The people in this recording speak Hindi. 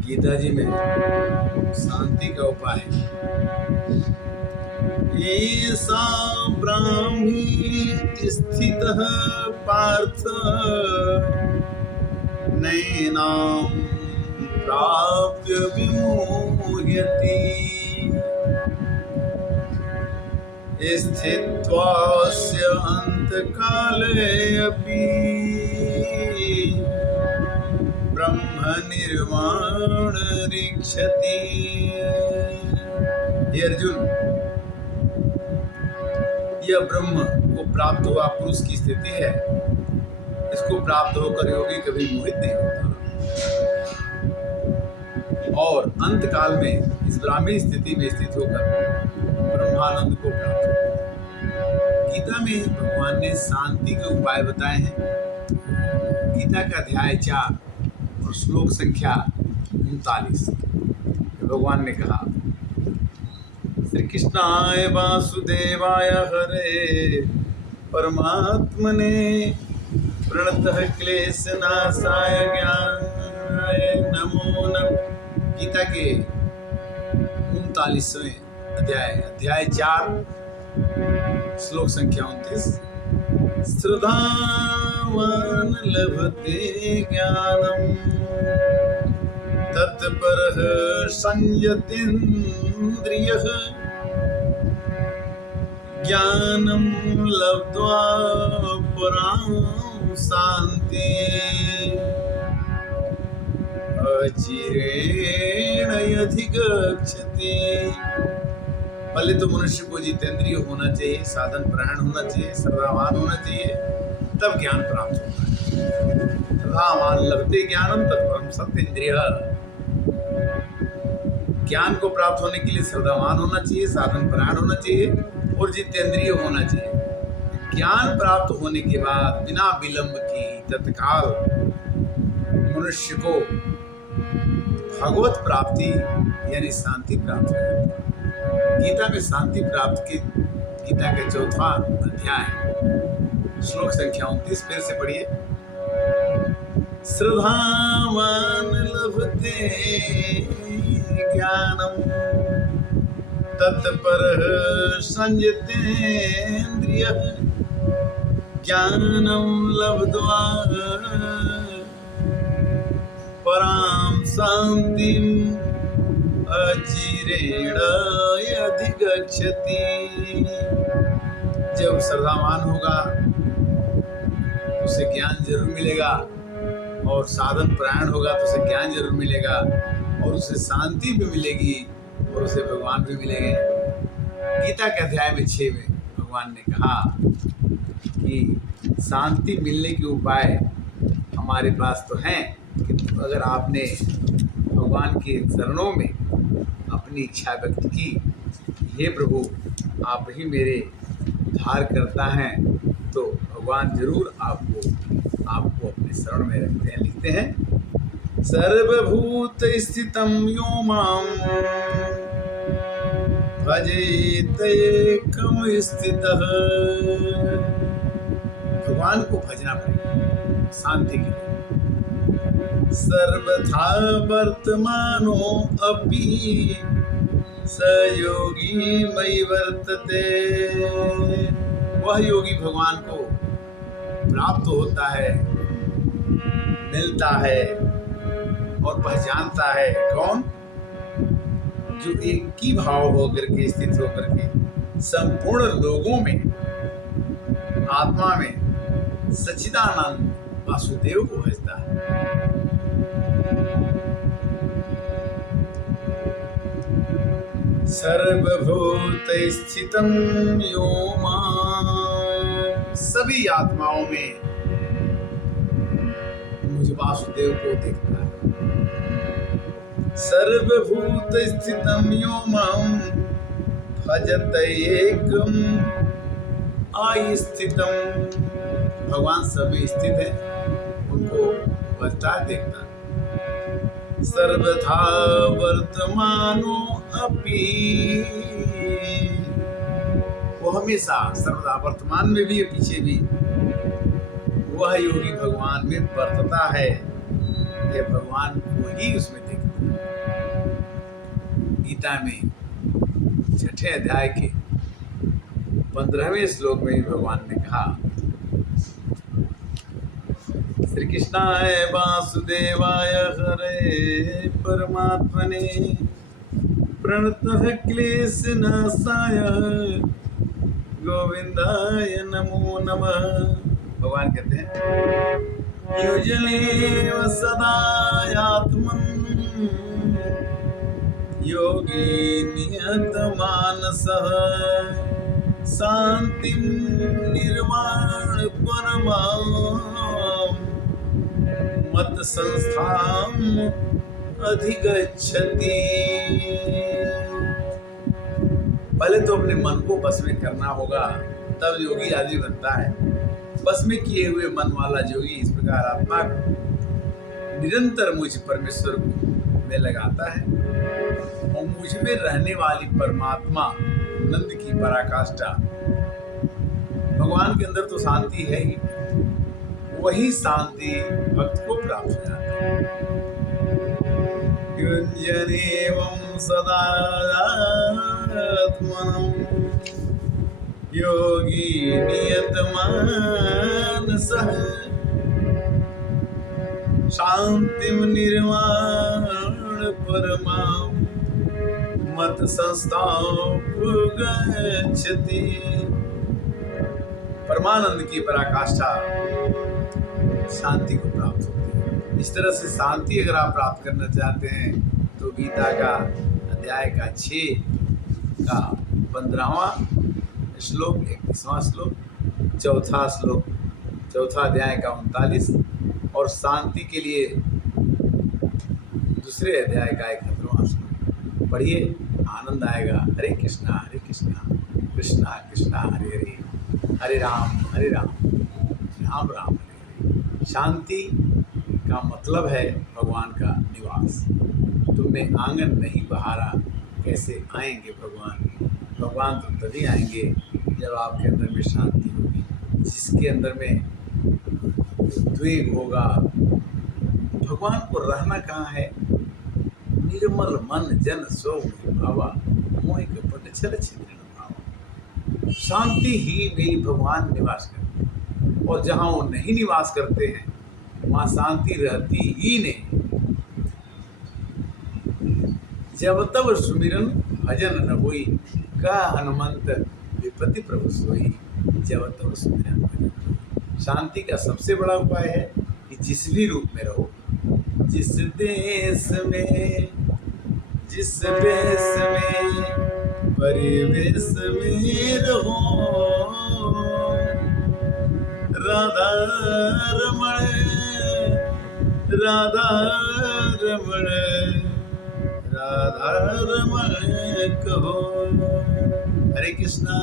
गीता जी में शांति का उपाय ऐसा ब्राह्मी स्थितः पार्थ नैनां प्राप्य विमुह्यति स्थित्वास्य अंतकाले अपि ब्रह्म निर्वाण रीक्षति। हे अर्जुन, यह ब्रह्म को प्राप्त हुआ पुरुष की स्थिति है। इसको प्राप्त होकर योगी कभी मोहित नहीं होता और अंत काल में इस ब्राह्मी स्थिति में स्थित होकर ब्रह्मानंद को प्राप्त होता। गीता में भगवान ने शांति के उपाय बताए हैं। गीता का अध्याय 4 और श्लोक संख्या 39 भगवान ने कहा, श्री कृष्णाय वासुदेवाय हरे परमात्मने प्रणतः क्लेशनाशाय ज्ञानाय नमो नमः। गीता के 39वें अध्याय 4 श्लोक संख्या 29। श्रद्धावान लभते ज्ञानम तत्परः संयतेन्द्रियः ज्ञानम लब्ध्वा परां शांति अचिरेण अधिगच्छति। पहले तो मनुष्य को जितेंद्रिय होना चाहिए, साधन परायण होना चाहिए, श्रद्धावान होना चाहिए, तब ज्ञान प्राप्त होता है। श्रद्धावान लभते ज्ञानम तत्परं सत्येन्द्रियः। ज्ञान को प्राप्त होने के लिए श्रद्धावान होना चाहिए, साधन परायण होना चाहिए और जितेंद्रिय होना चाहिए। ज्ञान प्राप्त होने के बाद बिना विलंब की तत्काल मनुष्य को भगवत प्राप्ति यानी शांति प्राप्त है। गीता में शांति प्राप्त की गीता का 4वां अध्याय श्लोक संख्या 29 फिर से पढ़िए। श्रद्धावान लभते ज्ञानम तत्परः संयतेन्द्रियः ज्ञानम लब्ध्वा परां शांतिम अचिरेण अधिगच्छति। जब श्रद्धावान होगा उसे ज्ञान जरूर मिलेगा और साधन परायण होगा तो उसे ज्ञान जरूर मिलेगा और उसे शांति भी मिलेगी और उसे भगवान भी मिलेंगे। गीता के अध्याय में 6 में भगवान ने कहा कि शांति मिलने के उपाय हमारे पास तो हैं, किंतु अगर आपने भगवान के चरणों में अपनी इच्छा व्यक्त की, हे प्रभु आप ही मेरे उद्धार करता हैं, तो भगवान जरूर आपको अपने शरण में रखते हैं। लिखते हैं, सर्वभूत स्थितं यो मां भजेत एकम स्थितः। भगवान को भजना पड़ेगा शांति के लिए। सर्वथा वर्तमानो अपि स योगी मयि वर्तते। वह योगी भगवान को प्राप्त होता है, मिलता है और पहचानता है। कौन? जो एक ही भाव होकर के स्थित होकर के संपूर्ण लोगों में आत्मा में सच्चिदानंद वासुदेव को भजता है। सर्वभूत स्थितं यो मां। सभी आत्माओं में मुझ वासुदेव को देखता है। सर्वभूत स्थितं यो मां भजत एकम आस्थितम। भगवान सभी स्थित है, उनको भजता देखता। सर्वथा वर्तमानो अपि। वो हमेशा सर्वदा वर्तमान में भी पीछे भी वह योगी भगवान में वर्तता है। यह भगवान को ही उसमें देखते हैं। गीता में 6ठे अध्याय के 15वें श्लोक में भी भगवान ने कहा, श्री कृष्णाय वासुदेवाय हरे परमात्मने प्रणतः क्लेशनाशाय गोविंदाय नमो नमः। भगवान कहते हैं, युजलेव सदा आत्मन् योगी नियतमानसः शांतिं निर्वाण परमां मत संस्थाम अधिगच्छति। पहले तो अपने मन को बस में करना होगा, तब योगी आदमी बनता है। बस में किए हुए मन वाला योगी इस प्रकार आत्मा को निरंतर मुझ परमेश्वर में लगाता है और मुझ में रहने वाली परमात्मा नंद की पराकाष्ठा, भगवान के अंदर तो शांति है ही, वही शांति भक्त को प्राप्त हो जाती है। युञ्जनेवं सदा आत्मनं योगी नियतमानसः शांतिं निर्वाण परमां मत संस्थापगच्छति। परमानंद की पराकाष्ठा शांति को प्राप्त होती है। इस तरह से शांति अगर आप प्राप्त करना चाहते हैं तो गीता का अध्याय का 6 का 15वां श्लोक, 31वां श्लोक, चौथा श्लोक, चौथा अध्याय का 39 और शांति के लिए दूसरे अध्याय का 71वां श्लोक पढ़िए, आनंद आएगा। हरे कृष्णा कृष्णा कृष्णा हरे हरे, हरे राम राम राम हरे हरे। शांति का मतलब है भगवान का निवास। तुमने आंगन नहीं बहारा, कैसे आएंगे भगवान? भगवान तो तभी आएंगे जब आपके अंदर में शांति होगी। जिसके अंदर में द्वेग होगा, भगवान को रहना कहाँ है? निर्मल मन जन सो भावा मोह कपट छल छिद्र भावा। शांति ही में भगवान निवास करते हैं, और जहाँ वो नहीं निवास करते हैं वहाँ शांति रहती ही नहीं। जब तब सुमिरन भजन न होई, का हनुमंत विपत्ति प्रभु सोई। जब तब सुमिरन भजन। शांति का सबसे बड़ा उपाय है कि जिस भी रूप में रहो, जिस देश में, जिस देश में, परिवेश में रहो, राधा रमण, राधा रमण, राधा रमण कहो। हरे कृष्णा।